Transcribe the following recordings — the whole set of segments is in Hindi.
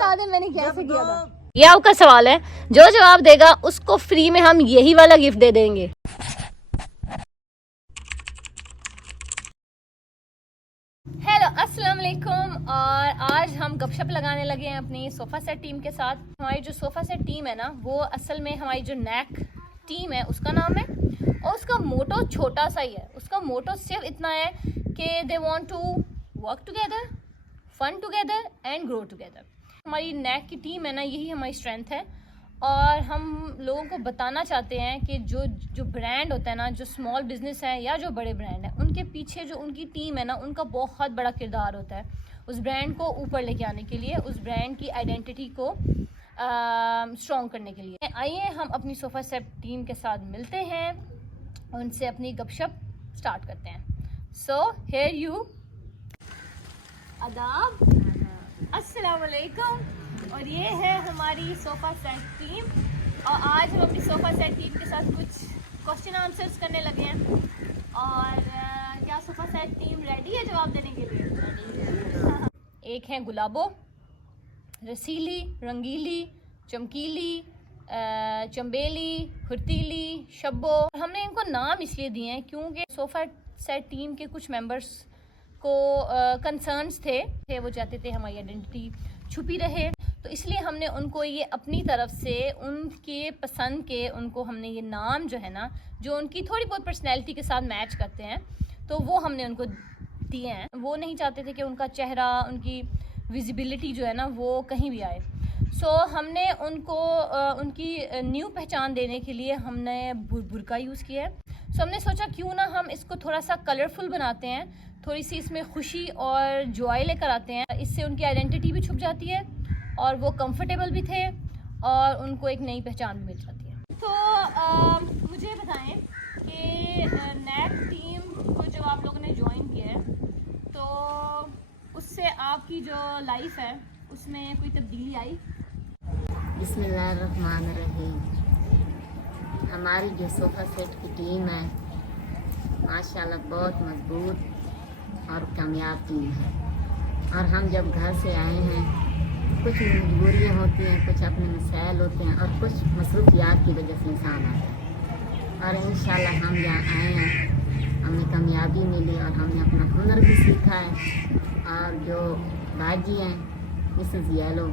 बता दे मैंने कैसे किया था। ये आपका सवाल है, जो जवाब देगा उसको फ्री में हम यही वाला गिफ्ट दे देंगे। हेलो अस्सलाम वालेकुम। और आज हम गपशप लगाने लगे हैं अपनी सोफा सेट टीम के साथ। हमारी जो सोफा सेट टीम है ना, वो असल में हमारी जो नैक टीम है उसका नाम है, और उसका मोटो छोटा सा ही है। उसका मोटो सिर्फ इतना है कि they want to work together, fun together and grow together. हमारी नैक की टीम है ना, यही हमारी स्ट्रेंथ है। और हम लोगों को बताना चाहते हैं कि जो ब्रांड होता है ना, जो स्मॉल बिजनेस है या जो बड़े ब्रांड है, उनके पीछे जो उनकी टीम है ना, उनका बहुत बड़ा किरदार होता है उस ब्रांड को ऊपर लेके आने के लिए, उस ब्रांड की आइडेंटिटी को स्ट्रॉन्ग करने के लिए। आइए हम अपनी सोफा सेट टीम के साथ मिलते हैं, उनसे अपनी गपशप स्टार्ट करते हैं। So here you. आदाब, अस्सलाम वालेकुम। और ये है हमारी सोफ़ा सेट टीम, और आज हम अपनी सोफ़ा सेट टीम के साथ कुछ क्वेश्चन आंसर्स करने लगे हैं। और क्या सोफ़ा सेट टीम रेडी है जवाब देने के लिए? एक है गुलाबो, रसीली, रंगीली, चमकीली, चंबेली, फुर्तीली, शब्बो। हमने इनको नाम इसलिए दिए हैं क्योंकि सोफ़ा सेट टीम के कुछ मेंबर्स को कंसर्न्स थे, वो चाहते थे हमारी आइडेंटिटी छुपी रहे, तो इसलिए हमने उनको ये अपनी तरफ से उनके पसंद के उनको हमने ये नाम जो है ना, जो उनकी थोड़ी बहुत पर्सनैलिटी के साथ मैच करते हैं, तो वो हमने उनको दिए हैं। वो नहीं चाहते थे कि उनका चेहरा, उनकी विजिबिलिटी जो है ना, वो कहीं भी आए। सो हमने उनको उनकी न्यू पहचान देने के लिए हमने बुरका यूज़ किया है। सो हमने सोचा क्यों ना हम इसको थोड़ा सा कलरफुल बनाते हैं, थोड़ी सी इसमें खुशी और जॉय लेकर आते हैं। इससे उनकी आइडेंटिटी भी छुप जाती है और वो कंफर्टेबल भी थे और उनको एक नई पहचान भी मिल जाती है। तो मुझे बताएं कि नैक टीम को जब आप लोगों ने ज्वाइन किया है, तो उससे आपकी जो लाइफ है उसमें कोई तब्दीली आई? बिस्मिल्लाहिर्रहमानिर्रहीम। हमारी जो सोफ़ा सेट की टीम है माशाल्लाह बहुत मजबूत और कामयाब टीम है। और हम जब घर से आए हैं, कुछ मजबूरियाँ होती हैं, कुछ अपने मसाइल होते हैं और कुछ मसरूफियात की वजह से इंसान आता है। और इंशाल्लाह हम यहाँ आए हैं, हमें कामयाबी मिली और हमने अपना हुनर भी सीखा है। और जो बाजी हैं मिसेस येलो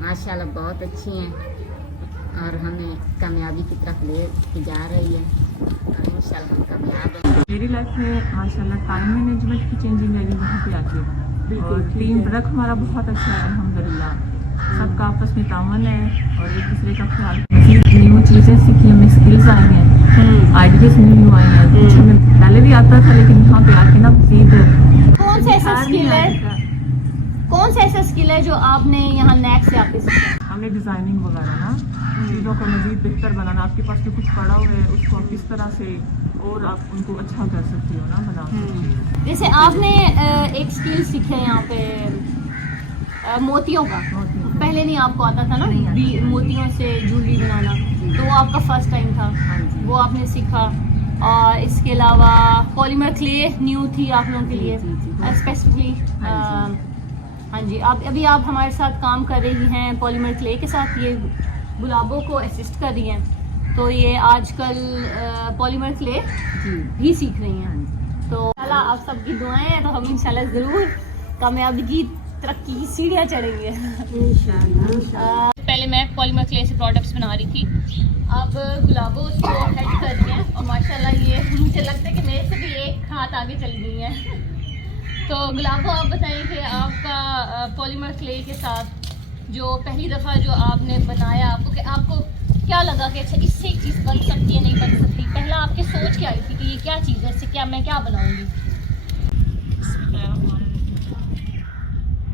माशाल्लाह बहुत अच्छी हैं और हमें कामयाबी की तरफ ले के जा रही है, और इंशाल्लाह हम कामयाब हैं। मेरी लाइफ में माशाल्लाह टाइम मैनेजमेंट की चेंजिंग आई वहाँ पे आती है, और टीम वर्क हमारा बहुत अच्छा है अल्हम्दुलिल्लाह। सबका आपस में तामन है और एक दूसरे का ख्याल। न्यू चीज़ें सीखी, हमें स्किल्स आई हैं, आइडियाज न्यू आई हैं। कुछ हमें पहले भी आता था, लेकिन यहाँ पे आके ना मज़ीद कौन सा ऐसा स्किल है, कौन सा ऐसा स्किल है जो आपने यहाँ नैक से आपके सीखा? हमने डिज़ाइनिंग वगैरह ना चीज़ों को मज़ीद बेहतर बनाना। आपके पास जो कुछ पड़ा हुआ है उसको आप किस तरह से और आप उनको अच्छा कर सकते हो ना, बना सकते हो। जैसे आपने एक स्किल सीखे यहाँ पे मोतियों का, पहले नहीं आपको आता था ना, मोतियों से ज्वेलरी बनाना, तो वो आपका फर्स्ट टाइम था, वो आपने सीखा। और इसके अलावा पॉलीमर क्ले न्यू थी आप लोगों के लिए स्पेसिफिकली। हाँ जी, अभी आप हमारे साथ काम कर रही हैं पॉलीमर क्ले के साथ, ये गुलाबों को असिस्ट कर रही हैं, तो ये आजकल पॉलीमर क्ले भी सीख रही हैं। तो इंशाल्लाह आप सबकी दुआएं हैं तो हम इंशाल्लाह ज़रूर कामयाबी की तरक्की की सीढ़ियाँ चढ़ेंगे इंशाल्लाह। पहले मैं पॉलीमर क्ले से प्रोडक्ट्स बना रही थी, अब गुलाबो उसको हेड कर रही हैं, और माशाल्लाह ये मुझे लगता है कि मेरे से भी एक हाथ आगे चल गई हैं। तो गुलाबो आप बताइए कि आपका पॉलीमर क्ले के साथ जो पहली दफ़ा जो आपने बनाया, आपको क्या लगा कि अच्छा इससे एक चीज़ बन सकती है, नहीं बन सकती? पहला आपकी सोच क्या आई थी कि ये क्या चीज़ है, इससे मैं क्या बनाऊंगी?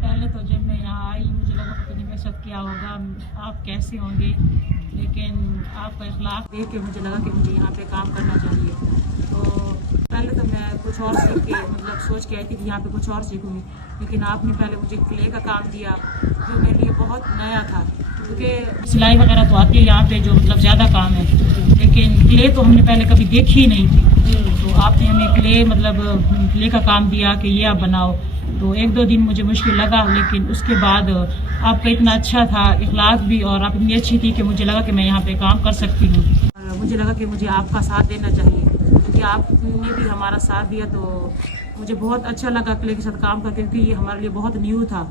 पहले तो जब मैं यहाँ आई मुझे लगा पता नहीं मेरे साथ क्या होगा, आप कैसे होंगे, लेकिन आपका इखलाक देख के मुझे लगा कि मुझे यहाँ पे काम करना चाहिए। तो पहले तो मैं कुछ और सीख के मतलब सोच के आई थी कि यहाँ पे कुछ और सीखूँगी, लेकिन आपने पहले मुझे क्ले का काम दिया जो मेरे लिए बहुत नया था, क्योंकि सिलाई वगैरह तो आती है यहाँ पे जो मतलब ज़्यादा काम है, लेकिन क्ले तो हमने पहले कभी देखी ही नहीं थी। तो आपने हमें क्ले मतलब क्ले का काम दिया कि ये आप बनाओ, तो 1-2 दिन मुझे मुश्किल लगा, लेकिन उसके बाद आपका इतना अच्छा था इखलाक भी, और आप इतनी अच्छी थी कि मुझे लगा कि मैं यहाँ पे काम कर सकती हूँ। और मुझे लगा कि मुझे आपका साथ देना चाहिए, क्योंकि आपने भी हमारा साथ दिया। तो मुझे बहुत अच्छा लगा अकेले के साथ काम करके, क्योंकि ये हमारे लिए बहुत न्यू था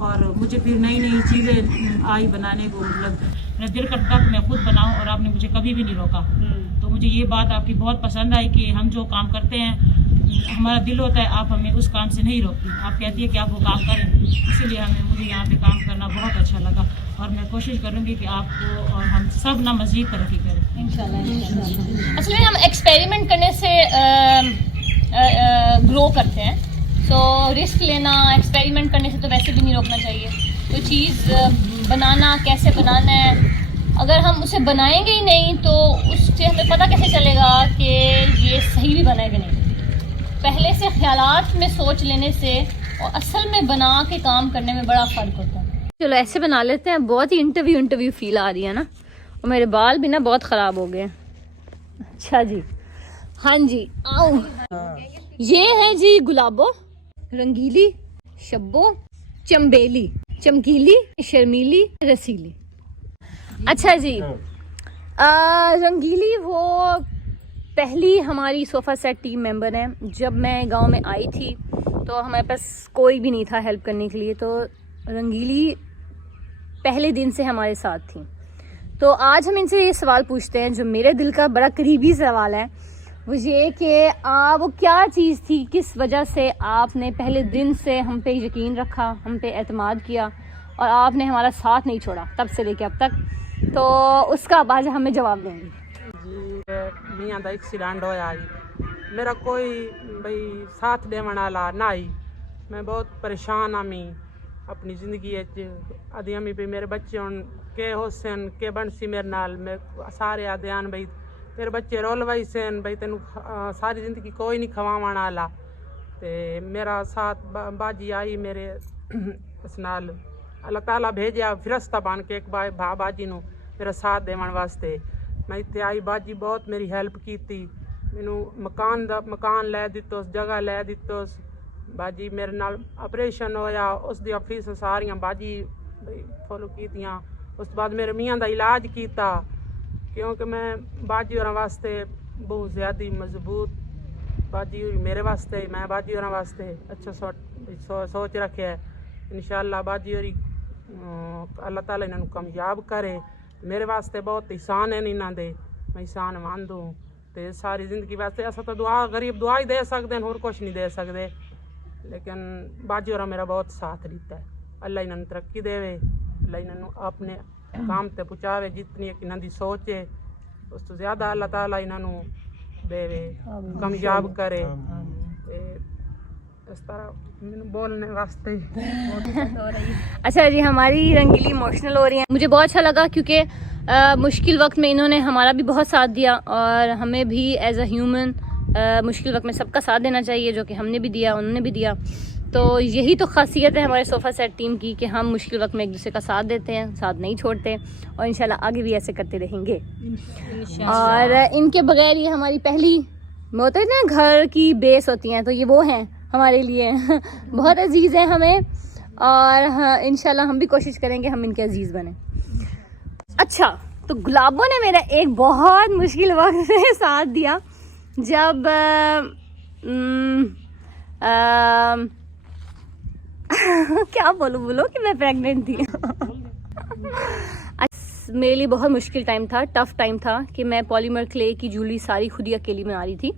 और मुझे फिर नई नई चीज़ें आई बनाने को। मतलब मेरा दिल करता कि मैं खुद बनाऊँ, और आपने मुझे कभी भी नहीं रोका। तो मुझे ये बात आपकी बहुत पसंद आई कि हम जो काम करते हैं हमारा दिल होता है, आप हमें उस काम से नहीं रोकती, आप कहती है कि आप वो काम करें। इसीलिए मुझे यहाँ पे काम करना बहुत अच्छा लगा, और मैं कोशिश करूँगी कि आपको और हम सब ना मज़ीद तरक्की करें इंशाल्लाह। असल में हम एक्सपेरिमेंट करने से ग्रो करते हैं, तो रिस्क लेना, एक्सपेरिमेंट करने से तो वैसे भी नहीं रोकना चाहिए। तो चीज़ बनाना, कैसे बनाना है, अगर हम उसे बनाएंगे ही नहीं तो उससे हमें पता कैसे चलेगा कि ये सही भी बना है कि नहीं। पहले से ख्यालात में सोच लेने से और असल में बना के काम करने में बड़ा फ़र्क होता है। चलो ऐसे बना लेते हैं, बहुत ही इंटरव्यू फील आ रही है ना, और मेरे बाल भी ना बहुत ख़राब हो गए। अच्छा जी, हाँ जी, आओ। ये है जी गुलाबो, रंगीली, शब्बो, चंबेली, चमकीली, शर्मीली, रसीली। अच्छा जी, रंगीली वो पहली हमारी सोफ़ा सेट टीम मेंबर है। जब मैं गांव में आई थी तो हमारे पास कोई भी नहीं था हेल्प करने के लिए, तो रंगीली पहले दिन से हमारे साथ थी। तो आज हम इनसे ये सवाल पूछते हैं जो मेरे दिल का बड़ा करीबी सवाल है, वो ये कि वो क्या चीज़ थी, किस वजह से आपने पहले दिन से हम पे यकीन रखा, हम पे एतमाद किया और आपने हमारा साथ नहीं छोड़ा तब से लेके अब तक। तो उसका आज हमें जवाब देंगे जी। मियाँ का एक्सीडेंट होया जी, मेरा कोई भाई साथ देने वाला ना ही, मैं बहुत परेशान आमी अपनी ज़िंदगी आदि अमी भी मेरे बच्चे हूँ के हुसैन के बनसी मेरे नाल, मैं सारे आदे आन भाई तेरे बच्चे रोल वाई सेन भाई तेन सारी ज़िंदगी कोई नहीं खवावन वाला। ते मेरा साथ बाजी आई मेरे इस नाल, अल्लाह ताला भेजा फिरस्ता बन के एक भा बाजी नू मेरा साथ देवन वास्ते। मैं इत्थे आई, बाजी बहुत मेरी हेल्प की थी, मैनू मकान लै दित्तो, जगह लै दित्तो। बाजी मेरे नाल ऑपरेशन होया, उस दी फीस सारियां बाजी फॉलो कीतियां। उस बाद मेरे मियाँ का इलाज किया, क्योंकि मैं बाजी होर वास्ते बहुत ज़्यादा मजबूत बाजी हुई मेरे वास्ते, मैं बाजी होर वास्ते अच्छा सोच रखे है। इंशाअल्लाह बाजी होरी अल्लाह ताला इन्होंने कामयाब करे। मेरे वास्ते बहुत एहसान है इन्हों दे, मैं एहसान मान दूँ। तो सारी ज़िंदगी वास्ते अस तो दुआ गरीब दुआ ही दे सकते हैं, होर कुछ नहीं दे सकते, लेकिन बाजी होर मेरा बहुत साथ दिता है। अल्लाह इन्होंने तरक्की देवे, अल्लाह इन्होंने अपने काम ते पहुँचावे, जितनी इन्हों की सोच है उस तो ज़्यादा अल्लाह ताला इन्हों देवे, कामयाब करे। इस तरह बोलने वास्ते अच्छा जी, हमारी रंगीली इमोशनल हो रही है। मुझे बहुत अच्छा लगा क्योंकि मुश्किल वक्त में इन्होंने हमारा भी बहुत साथ दिया, और हमें भी एज अ ह्यूमन मुश्किल वक्त में सबका साथ देना चाहिए, जो कि हमने भी दिया, उन्होंने भी दिया। तो यही तो खासियत है हमारे सोफ़ा सेट टीम की कि हम मुश्किल वक्त में एक दूसरे का साथ देते हैं, साथ नहीं छोड़ते, और इंशाल्लाह आगे भी ऐसे करते रहेंगे। और इनके बगैर ये हमारी पहली होता है ना घर की बेस होती हैं, तो ये वो हैं हमारे लिए बहुत अजीज़ हैं हमें, और हाँ इंशाल्लाह हम भी कोशिश करेंगे हम इनके अजीज़ बने। अच्छा, तो गुलाबो ने मेरा एक बहुत मुश्किल वक्त में साथ दिया जब क्या बोलो कि मैं प्रेग्नेंट थी। मेरे लिए बहुत मुश्किल टाइम था, टफ टाइम था कि मैं पॉलीमर क्ले की ज्वेलरी सारी खुद ही अकेली बना रही थी।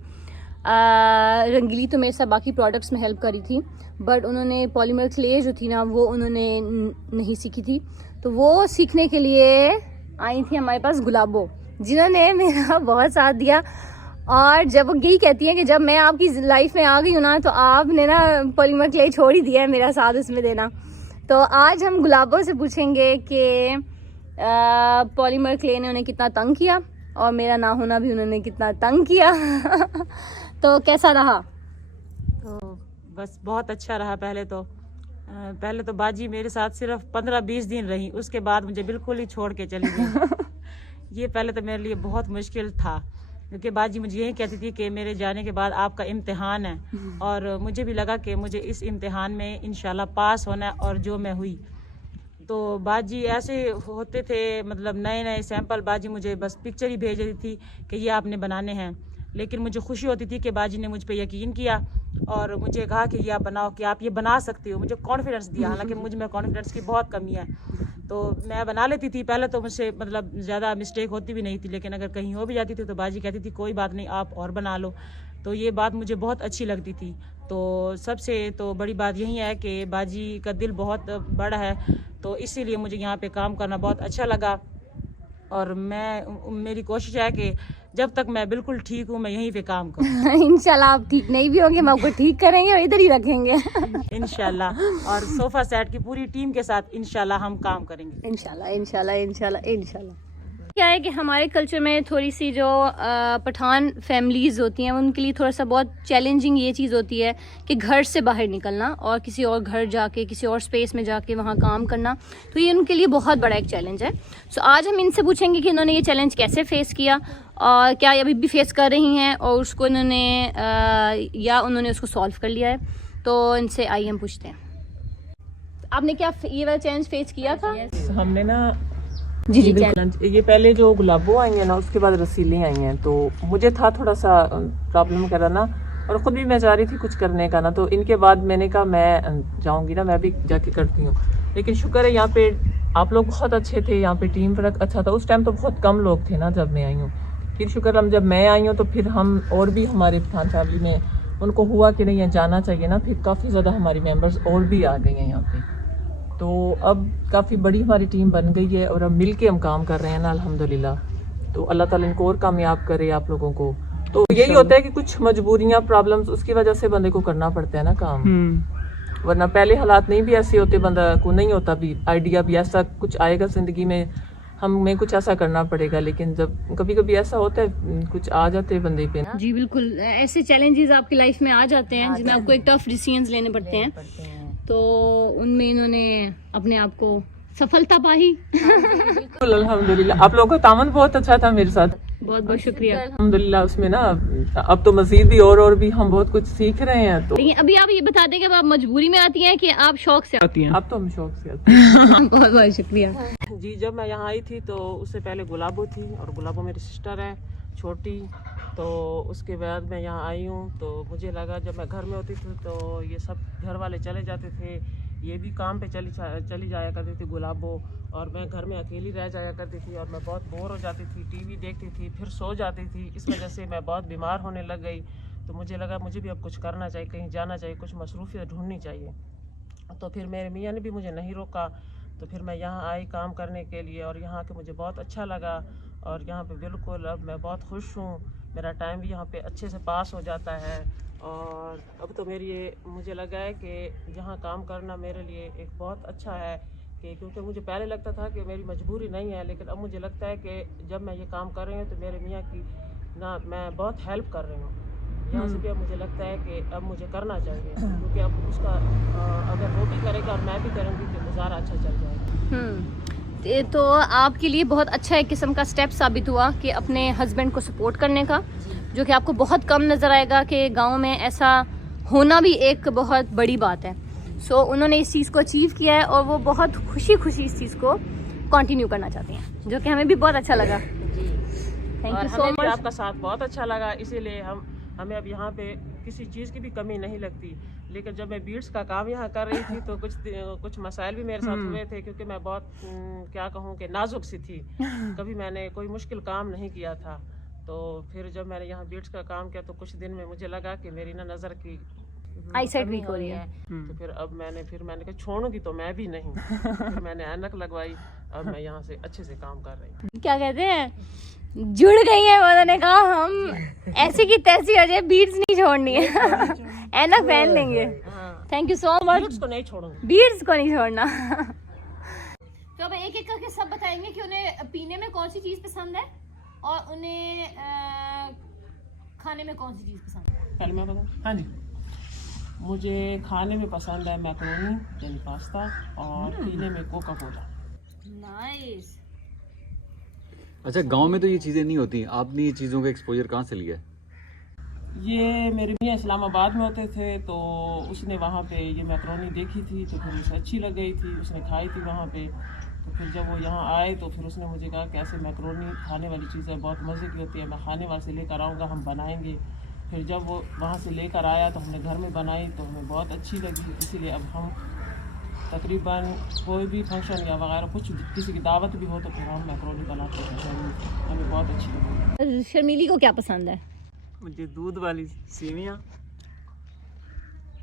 रंगीली तो मेरे साथ बाकी प्रोडक्ट्स में हेल्प करी थी, बट उन्होंने पॉलीमर क्ले जो थी ना वो उन्होंने नहीं सीखी थी। तो वो सीखने के लिए आई थी हमारे पास गुलाबो, जिन्होंने मेरा बहुत साथ दिया। और जब वो यही कहती है कि जब मैं आपकी लाइफ में आ गई हूँ ना, तो आपने ना पॉलीमर क्ले छोड़ ही दिया है मेरा साथ उसमें देना। तो आज हम गुलाबो से पूछेंगे कि पॉलीमर क्ले ने उन्हें कितना तंग किया, और मेरा ना होना भी उन्होंने कितना तंग किया। तो कैसा रहा? तो बस बहुत अच्छा रहा। पहले तो बाजी मेरे साथ सिर्फ 15-20 दिन रही, उसके बाद मुझे बिल्कुल ही छोड़ के चली गई। ये पहले तो मेरे लिए बहुत मुश्किल था, क्योंकि बाजी मुझे यही कहती थी कि मेरे जाने के बाद आपका इम्तिहान है, और मुझे भी लगा कि मुझे इस इम्तिहान में इंशाल्लाह पास होना है, और जो मैं हुई। तो बाजी ऐसे होते थे, मतलब नए नए सैंपल बाजी मुझे बस पिक्चर ही भेज देती थी कि ये आपने बनाने हैं, लेकिन मुझे खुशी होती थी कि बाजी ने मुझ पर यकीन किया और मुझे कहा कि ये आप बनाओ, कि आप ये बना सकते हो। मुझे कॉन्फिडेंस दिया, हालांकि मुझ में कॉन्फिडेंस की बहुत कमी है, तो मैं बना लेती थी। पहले तो मुझसे मतलब ज़्यादा मिस्टेक होती भी नहीं थी, लेकिन अगर कहीं हो भी जाती थी तो बाजी कहती थी कोई बात नहीं, आप और बना लो। तो ये बात मुझे बहुत अच्छी लगती थी। तो सबसे तो बड़ी बात यही है कि बाजी का दिल बहुत बड़ा है, तो इसीलिए मुझे यहाँ पे काम करना बहुत अच्छा लगा। और मेरी कोशिश है कि जब तक मैं बिल्कुल ठीक हूँ मैं यहीं पे काम करूँ। इंशाल्लाह आप ठीक नहीं भी होंगे, हम आपको ठीक करेंगे और इधर ही रखेंगे। इंशाल्लाह, और सोफा सेट की पूरी टीम के साथ इंशाल्लाह हम काम करेंगे। इंशाल्लाह इंशाल्लाह इंशाल्लाह इंशाल्लाह। क्या है कि हमारे कल्चर में थोड़ी सी जो पठान फैमिलीज़ होती हैं उनके लिए थोड़ा सा बहुत चैलेंजिंग ये चीज़ होती है कि घर से बाहर निकलना और किसी और घर जाके किसी और स्पेस में जाके वहाँ काम करना, तो ये उनके लिए बहुत बड़ा एक चैलेंज है। सो आज हम इनसे पूछेंगे कि इन्होंने ये चैलेंज कैसे फेस किया और क्या अभी भी फेस कर रही हैं और उसको इन्होंने या उन्होंने उसको सॉल्व कर लिया है। तो इनसे आइए हम पूछते हैं, आपने क्या ये वाला चैलेंज फेस किया था? हमने ना जी जी ये पहले जो गुलाबो आई है ना, उसके बाद रसीली आई हैं, तो मुझे था थोड़ा सा प्रॉब्लम कराना, और ख़ुद भी मैं चाह रही थी कुछ करने का ना, तो इनके बाद मैंने कहा मैं जाऊंगी ना, मैं भी जाके करती हूँ। लेकिन शुक्र है यहाँ पे आप लोग बहुत अच्छे थे, यहाँ पे टीम वर्क अच्छा था। उस टाइम तो बहुत कम लोग थे ना जब मैं आई हूँ, फिर शुक्र हम जब मैं आई हूँ तो फिर हम और भी हमारे पठान फैमिली में उनको हुआ कि नहीं जाना चाहिए ना, फिर काफ़ी ज़्यादा हमारी मेम्बर्स और भी आ गई हैं यहाँ पे। तो अब काफ़ी बड़ी हमारी टीम बन गई है और अब मिल के हम काम कर रहे हैं ना, अल्हम्दुलिल्लाह। तो अल्लाह ताला इनको और कामयाब करे आप लोगों को। तो यही होता है कि कुछ मजबूरियाँ, प्रॉब्लम्स, उसकी वजह से बंदे को करना पड़ता है ना काम, वरना पहले हालात नहीं भी ऐसे होते, बंदा को नहीं होता भी आइडिया भी ऐसा कुछ आएगा ज़िंदगी में, हमें कुछ ऐसा करना पड़ेगा। लेकिन जब कभी कभी ऐसा होता है, कुछ आ जाते हैं बंदे पे ना। जी बिल्कुल, ऐसे चैलेंजेस आपकी लाइफ में आ जाते हैं जिसमें आपको एक टफ डिसीजंस लेने पड़ते हैं, तो उनमें इन्होंने अपने आप को सफलता पाई। बिल्कुल अल्हम्दुलिल्लाह, आप लोगों का तामन बहुत अच्छा था मेरे साथ, बहुत बहुत शुक्रिया। अल्हम्दुलिल्लाह। उसमें ना अब तो मजीद भी और भी हम बहुत कुछ सीख रहे हैं। तो लेकिन अभी आप ये बता दें कि अब आप मजबूरी में आती हैं कि आप शौक से आती हैं? अब तो हम शौक से आते हैं। बहुत बहुत शुक्रिया जी, जब मैं यहाँ आई थी तो उससे पहले गुलाबो थी, और गुलाबो मेरी सिस्टर है छोटी। तो उसके बाद मैं यहाँ आई हूँ, तो मुझे लगा जब मैं घर में होती थी तो ये सब घर वाले चले जाते थे, ये भी काम पे चली जाया करती थी गुलाबो, और मैं घर में अकेली रह जाया करती थी और मैं बहुत बोर हो जाती थी, टीवी देखती थी फिर सो जाती थी। इस वजह से मैं बहुत बीमार होने लग गई। तो मुझे लगा मुझे भी अब कुछ करना चाहिए, कहीं जाना चाहिए, कुछ मसरूफियत ढूंढनी चाहिए। तो फिर मेरे मियाँ ने भी मुझे नहीं रोका, तो फिर मैं यहाँ आई काम करने के लिए, और यहाँ के मुझे बहुत अच्छा लगा, और यहाँ पे बिल्कुल अब मैं बहुत खुश हूँ। मेरा टाइम भी यहाँ पे अच्छे से पास हो जाता है, और अब तो मुझे लगा है कि यहाँ काम करना मेरे लिए एक बहुत अच्छा है, कि क्योंकि मुझे पहले लगता था कि मेरी मजबूरी नहीं है, लेकिन अब मुझे लगता है कि जब मैं ये काम कर रही हूँ तो मेरे मियाँ की ना मैं बहुत हेल्प कर रही हूँ। यहाँ से भी अब मुझे लगता है कि अब मुझे करना चाहिए, क्योंकि अब उसका अगर वो भी करेगा और मैं भी करूँगी तो गुजारा अच्छा चल जाएगा। तो आपके लिए बहुत अच्छा एक किस्म का स्टेप साबित हुआ कि अपने हस्बैंड को सपोर्ट करने का, जो कि आपको बहुत कम नज़र आएगा कि गांव में ऐसा होना भी एक बहुत बड़ी बात है। सो उन्होंने इस चीज़ को अचीव किया है और वो बहुत खुशी खुशी इस चीज़ को कंटिन्यू करना चाहती हैं, जो कि हमें भी बहुत अच्छा लगा। Thank you so much. आपका साथ बहुत अच्छा लगा, इसीलिए हमें अब यहाँ पे किसी चीज़ की भी कमी नहीं लगती। लेकिन जब मैं बीड्स का काम यहाँ कर रही थी तो कुछ मसाइल भी मेरे साथ हुए थे, क्योंकि मैं बहुत क्या कहूँ कि नाजुक सी थी, कभी मैंने कोई मुश्किल काम नहीं किया था। तो फिर जब मैंने यहाँ बीड्स का काम किया तो कुछ दिन में मुझे लगा कि मेरी ना नज़र की आईसाइट वीक हो रही है, तो फिर मैंने कहा छोड़ूंगी तो मैं भी नहीं। फिर मैंने ऐनक लगवाई, अब मैं यहाँ से अच्छे से काम कर रही हूँ। क्या कहते हैं, जुड़ गई है। उन्होंने कहा हम ऐसी की तैसी हो जाए, बीड्स नहीं छोड़नी है, ऐनक पहन लेंगे। Thank you so much. Beads को नहीं छोड़ूंगी, बीड्स को नहीं छोड़ना। तो अब एक एक करके सब बताएंगे कि उन्हें पीने में कौन सी चीज़ पसंद है और उन्हें खाने में कौन सी चीज़ पसंद है। पहले मैं बताऊँ? हाँ जी, मुझे खाने में पसंद है मैकरोनी यानी पास्ता, और पीने में कोका कोला। नाइस। अच्छा, गांव में तो ये चीज़ें नहीं होती, आपने ये चीज़ों का एक्सपोजर कहाँ से लिया है? ये मेरे मियाँ इस्लामाबाद में होते थे, तो उसने वहाँ पे ये मैक्रोनी देखी थी, तो फिर उसे अच्छी लग गई थी, उसने खाई थी वहाँ पे। तो फिर जब वो यहाँ आए तो फिर उसने मुझे कहा कि ऐसे मैक्रोनी खाने वाली चीज़ है, बहुत मज़े की होती है, मैं खाने वाले से लेकर आऊँगा, हम बनाएंगे। फिर जब वो वहाँ से लेकर आया तो हमने घर में बनाई, तो हमें बहुत अच्छी लगी। इसीलिए अब हम तकरीबन कोई भी फंक्शन या वगैरह कुछ किसी की दावत भी हो तो फिर हम मैक्रोनी बनाते हैं, हमें बहुत अच्छी लगी। शर्मीली को क्या पसंद है? मुझे दूध वाली सेवियाँ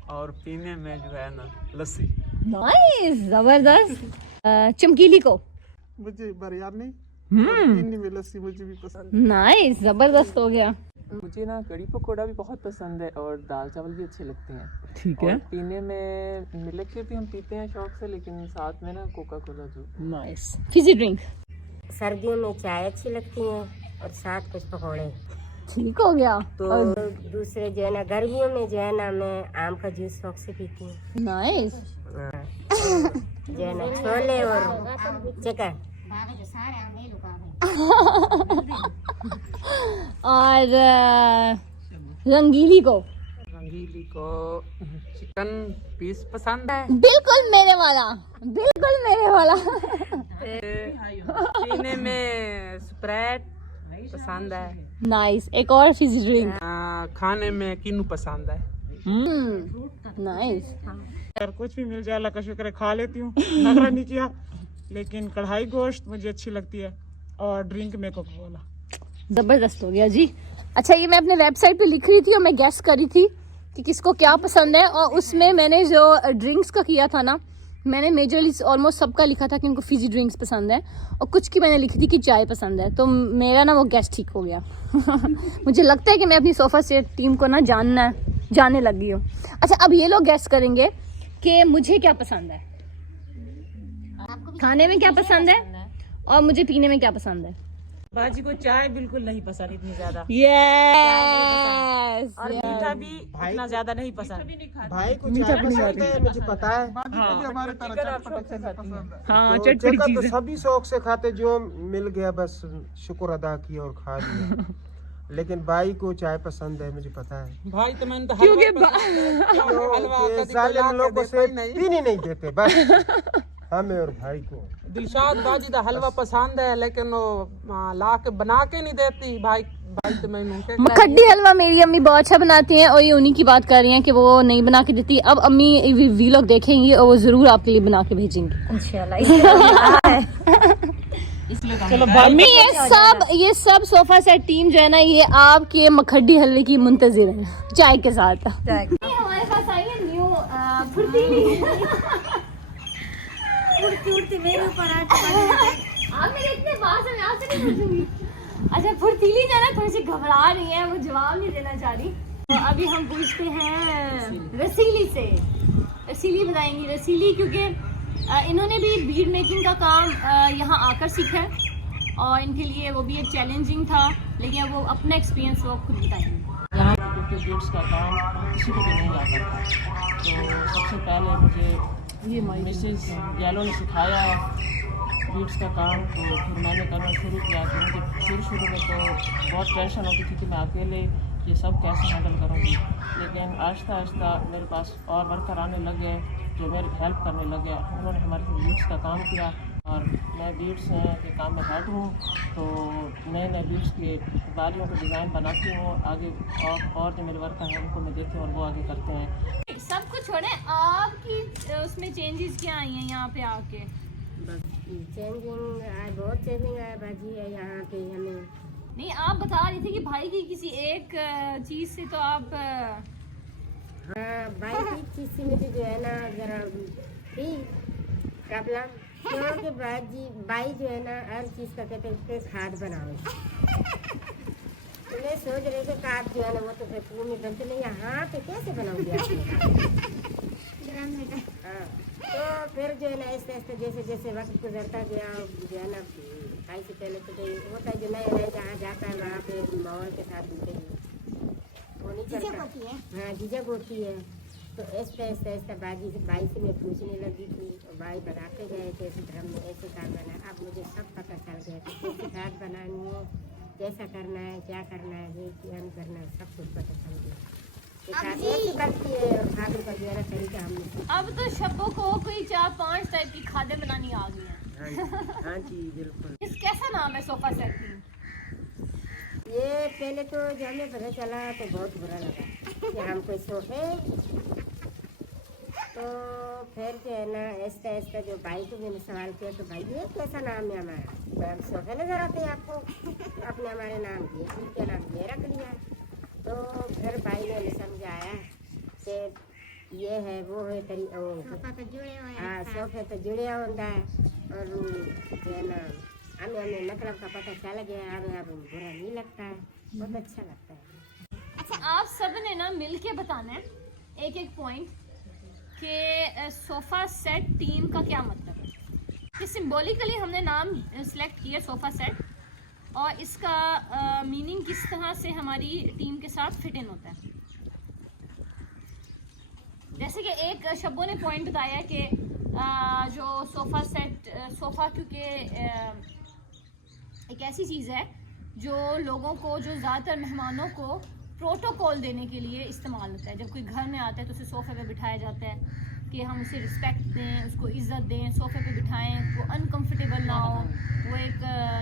और पीने में जो है ना लस्सी। नाइस, जबरदस्त। चमकीली को? मुझे बिरयानी पीने में लस्सी मुझे भी पसंद। नाइस, जबरदस्त हो गया। मुझे ना कड़ी पकौड़ा भी बहुत पसंद है और दाल चावल भी अच्छे लगते हैं। ठीक है। और पीने में मिल्क शेक भी हम पीते हैं शौक से, लेकिन साथ में ना कोका कोला जो। नाइस। Fiji drink? सर्दियों में चाय अच्छी लगती है और साथ कुछ पकौड़े। ठीक हो गया। तो दूसरे जो है ना गर्मियों में जो है ना मैं आम का जूस शौक से पीती हूँ। नाइस। जो है ना छोले और चिकन। और रंगीली को? रंगीली को चिकन पीस पसंद है। बिल्कुल मेरे वाला, बिल्कुल मेरे वाला। पीने में स्प्राइट पसंद है। नाइस। एक और फिजी ड्रिंक? खाने में किन्नू पसंद है। नाइस। यार कुछ भी मिल जाए अल्लाह का शुक्र है, खा लेती हूँ, नखरा नहीं किया। लेकिन कढ़ाई गोश्त मुझे अच्छी लगती है और ड्रिंक में कोका कोला। जबरदस्त हो गया जी। अच्छा, ये मैं अपने वेबसाइट पे लिख रही थी और मैं गेस कर रही थी कि किसको क्या पसंद है, और उसमें मैंने जो ड्रिंक्स का किया था ना, मैंने मेजरली ऑलमोस्ट सबका लिखा था कि उनको फिजी ड्रिंक्स पसंद है, और कुछ की मैंने लिखी थी कि चाय पसंद है। तो मेरा ना वो गेस ठीक हो गया। मुझे लगता है कि मैं अपनी सोफा सेट टीम को ना जानने लगी हूँ। अच्छा, अब ये लोग गेस करेंगे कि मुझे क्या पसंद है, खाने में क्या पसंद है और मुझे पीने में क्या पसंद है। बाजी को चाय बिल्कुल नहीं पसंद इतनी ज्यादा, यस। और मीठा भी इतना ज्यादा नहीं पसंद। भाई को मीठा पसंद है, मुझे पता है। हाँ, तो चटपटी चक्कर तो चीजें। सभी शौक से खाते, जो मिल गया बस शुक्र अदा किया और खा लिया। लेकिन भाई को चाय पसंद है, मुझे पता है। भाई तो मैंने तो क्योंकि क्योंकि जालिम लोगों से पीने नहीं देते बस हमें और भाई को। दिलशाद बाजी का हलवा पसंद है, लेकिन वो ला के बना के नहीं देती। भाई तो मैंने मखड्डी हलवा मेरी अम्मी बहुत अच्छा बनाती हैं, और ये उन्हीं की बात कर रही हैं कि वो नहीं बना के देती। अब अम्मी वीलॉग देखेंगी और वो जरूर आपके लिए बना के भेजेंगी इंशाल्लाह। चलो अम्मी, ये सब सोफा सेट टीम जो है ना, ये आपके मखड्डी हलवे की मुंतजिर है चाय के साथ। हमारे पास आई है न्यू फुर्तीली मेरे ऊपर आप मेरे इतने पास है, मैं आपसे नहीं पूछूंगी। अच्छा, फुर्तीली जो है ना थोड़ी सी घबरा रही है, वो जवाब नहीं देना चाह रही। तो अभी हम पूछते हैं रसीली से। रसीली बताएंगी। रसीली क्योंकि इन्होंने भी बीड मेकिंग का काम यहाँ आकर सीखा है, और इनके लिए वो भी एक चैलेंजिंग था, लेकिन वो अपना एक्सपीरियंस वो खुद बताएंगे। यहाँ क्योंकि बीड्स का काम किसी को भी नहीं आता था, तो सबसे पहले मुझे ये मिसेस गैलो ने सिखाया बीड्स का काम। तो फिर मैंने करना शुरू किया। तो मुझे शुरू में तो बहुत टेंशन होती थी कि मैं अकेले ये सब कैसे हैंडल करूँगी, लेकिन आहिस्ता आहिस्ता मेरे पास और वर्कर आने लगे जो मेरी हेल्प करने लगे। उन्होंने हमारे बीड्स का काम किया और मैं बीड्स के काम में हेड हूँ। तो नए नए बीड्स के बालियों के डिज़ाइन बनाती हूँ आगे, और जो मेरे वर्कर हैं उनको मैं देती हूँ और वो आगे करते हैं। सब कुछ छोड़े, आपकी उसमें चेंजेस क्या आई हैं यहाँ पे आके? चेंजिंग आया, बहुत चेंजिंग आया बाजी है यहाँ पे हमें। नहीं, आप बता रही थी कि भाई की किसी एक चीज से तो आप हाँ, भाई की चीज़ से मुझे जो है ना जरा थी प्रॉब्लम, क्योंकि भाई जो है ना हर चीज़ का कहते हैं खाद बनाओ। तो मैं सोच रही थी खाद जो है ना वो तो फिर कुएं में बनते नहीं, यहाँ पे कैसे बनाऊंगी हाँ, तो फिर जो है ना ऐसे ऐसे जैसे जैसे वक्त गुजरता गया, जो है ना भाई से पहले तो होता है जो नया नया जहाँ जाता है वहाँ पे माहौल के साथ मिलते हैं, वो नहीं चलता। हाँ, झिझक होती है। तो ऐसे भाई से मैं पूछने लगी थी, और भाई बनाते गए थे ड्रम में ऐसे कार्ड बना। अब मुझे सब पता चल गया कि कैसे कार्ड बनानी है, कैसा करना है, क्या करना है, क्या नहीं करना है, सब कुछ पता चल गया। ऐसे करती है और खाद का जो है तरीका हमने। अब तो शब्बों को कोई 4-5 टाइप की खादें बनानी आ गई हैं। हाँ जी बिल्कुल। इस कैसा नाम है सोफा सेट टीम? ये पहले तो जब हमें पता चला तो बहुत बुरा लगा कि हम कोई सोफे, तो फिर जो है ना ऐसा जो भाई को मैंने सवाल किया तो भाई ये कैसा नाम है हमारा, तो हम सोफे नजर आते हैं आपको, अपने हमारे नाम दिए, क्या नाम ये रख लिया। तो फिर भाई ने हमें समझाया कि ये है वो है हाँ सोफे तो जुड़े होता है, और जो है ना हमें मतलब का पता चल गया, हमें अब बुरा नहीं लगता है, बहुत अच्छा लगता है। अच्छा, आप सब ने ना मिल के बताना है एक पॉइंट कि सोफ़ा सेट टीम का क्या मतलब है। कि सिंबॉलिकली हमने नाम सेलेक्ट किया सोफ़ा सेट, और इसका मीनिंग किस तरह से हमारी टीम के साथ फिट इन होता है। जैसे कि एक शब्बों ने पॉइंट बताया कि जो सोफ़ा सेट, सोफ़ा क्योंकि एक ऐसी चीज़ है जो लोगों को, जो ज़्यादातर मेहमानों को प्रोटोकॉल देने के लिए इस्तेमाल होता है। जब कोई घर में आता है तो उसे सोफ़े पे बिठाया जाता है कि हम उसे रिस्पेक्ट दें, उसको इज़्ज़त दें, सोफ़े पे बिठाएं, वो अनकंफर्टेबल ना हो, वो एक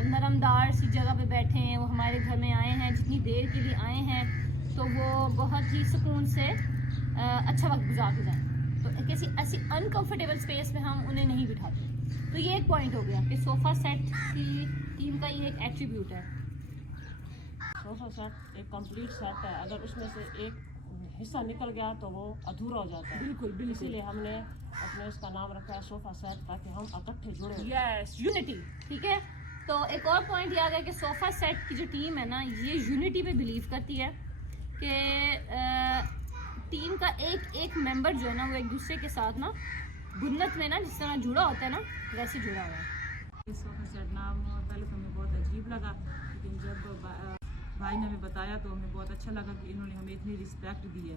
नरमदार सी जगह पे बैठें। वो हमारे घर में आए हैं, जितनी देर के लिए आए हैं, तो वो बहुत ही सुकून से अच्छा वक्त गुजार के जाएँ। तो एक ऐसी अनकंफर्टेबल स्पेस में हम उन्हें नहीं बिठाते। तो ये एक पॉइंट हो गया कि सोफ़ा सेट की टीम का ये एक एट्रीब्यूट है। सोफा सेट एक कंप्लीट सेट है, अगर उसमें से एक हिस्सा निकल गया तो वो अधूरा हो जाता है। बिल्कुल। इसीलिए हमने अपने इसका नाम रखा है सोफा सेट, ताकि हम इकट्ठे जुड़े। Yes, unity. ठीक है, तो एक और पॉइंट ये आ गया कि सोफा सेट की जो टीम है ना, ये यूनिटी पे बिलीव करती है कि टीम का एक मेंबर जो है ना, वो एक दूसरे के साथ ना गुन्नत में ना जिस तरह जुड़ा होता है ना, वैसे जुड़ा हुआ है। सोफा सेट नाम पहले तो हमें बहुत अजीब लगा, लेकिन जब भाई ने हमें बताया तो हमें बहुत अच्छा लगा कि इन्होंने हमें इतनी रिस्पेक्ट दी है,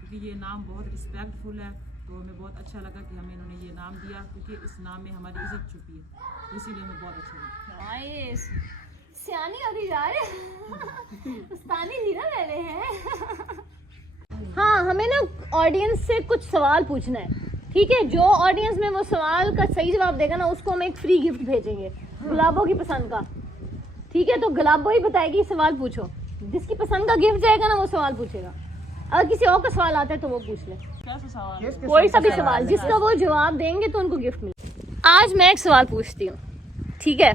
क्योंकि ये नाम बहुत रिस्पेक्टफुल है। तो हमें बहुत अच्छा लगा कि हमें इन्होंने ये नाम दिया, क्योंकि इस नाम में हमारी इज्जत छुपी है, इसीलिए हमें बहुत अच्छा लगा। नाइस, सियानी होती जा रहे उस्तानी हीरा ले रहे हैं। हाँ, हमें ना ऑडियंस से कुछ सवाल पूछना है, ठीक है। जो ऑडियंस में वो सवाल का सही जवाब देगा ना, उसको हम एक फ्री गिफ्ट भेजेंगे गुलाबों की पसंद का, ठीक है। तो गुलाबो ही बताएगी सवाल पूछो, जिसकी पसंद का गिफ्ट जाएगा ना वो सवाल पूछेगा। अगर किसी और का सवाल आता है तो वो पूछ ले, कैसा सवाल? कोई सा भी सवाल, जिसका वो जवाब देंगे तो उनको गिफ्ट मिले। आज मैं एक सवाल पूछती हूँ, ठीक है।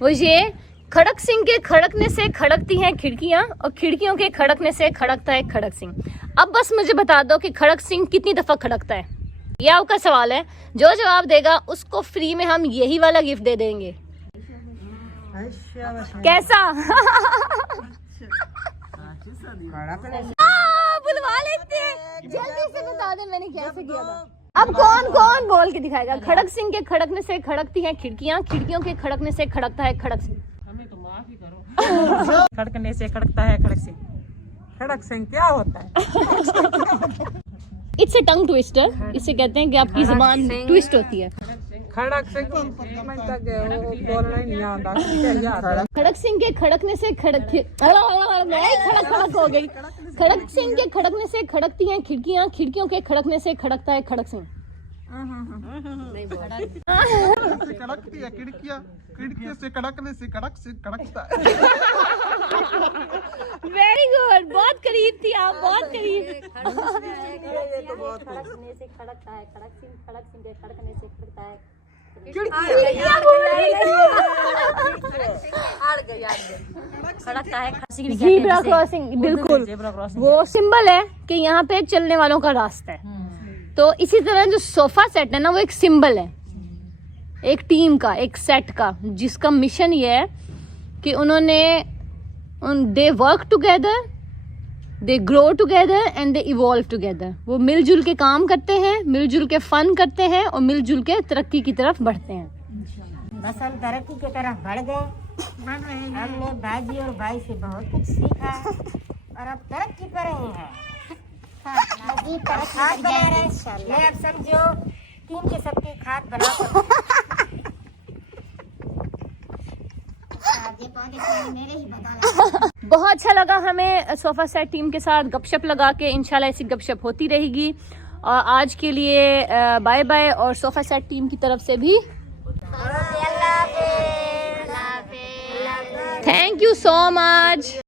वो ये, खड़क सिंह के खड़कने से खड़कती हैं खिड़कियाँ, और खिड़कियों के खड़कने से खड़कता है खड़क सिंह। अब बस मुझे बता दो कि खड़क सिंह कितनी दफ़ा खड़कता है। ये आपका सवाल है। जो जवाब देगा उसको फ्री में हम यही वाला गिफ्ट दे देंगे। कैसा? बुलवा लेते हैं, जल्दी से बता दे मैंने कैसे किया था। अब कौन बोल के दिखाएगा? खड़क सिंह के खड़कने से खड़कती हैं खिड़कियाँ, खिड़कियों के खड़कने से खड़कता है खड़क सिंह। हमें तो माफ ही करो। खड़कने से खड़कता है खड़क सिंह। खड़क सिंह क्या होता है? इट्स अ टंग ट्विस्टर, इसे कहते हैं कि आपकी जुबान ट्विस्ट होती है। खड़क सिंह मैं तक बोलना ही नहीं आता, क्या खड़क सिंह के खड़कने से खड़क हो गई। खड़क सिंह के खड़कने से खड़कती हैं खिड़कियाँ, खिड़कियों के खड़कने से खड़कता है खड़क सिंह। कड़कती है खिड़कियाँ, खिड़कियों से कड़कने से कड़क से कड़कता है। वेरी गुड, बहुत करीब थी आप, बहुत करीब। खड़कने से खड़कता है खड़क सिंह, खड़क सिंह के खड़कने से खड़कता है ज़ीब्रा क्रॉसिंग, बिल्कुल वो सिंबल है कि यहाँ पे चलने वालों का रास्ता है। तो इसी तरह जो सोफा सेट है ना, वो एक सिंबल है एक टीम का, एक सेट का, जिसका मिशन ये है कि उन्होंने they work together, they grow together and they evolve together. वो मिलजुल के काम करते हैं, मिलजुल के फन करते हैं और मिलजुल के तरक्की की तरफ बढ़ते हैं। बस हम तरक्की की तरफ बढ़ गए। हमने बाजी और भाई से बहुत कुछ सीखा और अब तरक्की पर ही है। मजीद तरक्की कर जाएंगे इंशाल्लाह। मैं अब समझो टीम के सबके खाद बना मेरे ही बता। बहुत अच्छा लगा हमें सोफा सेट टीम के साथ गपशप लगा के। इंशाल्लाह ऐसी गपशप होती रहेगी। और आज के लिए बाय बाय, और सोफा सेट टीम की तरफ से भी थैंक यू सो मच।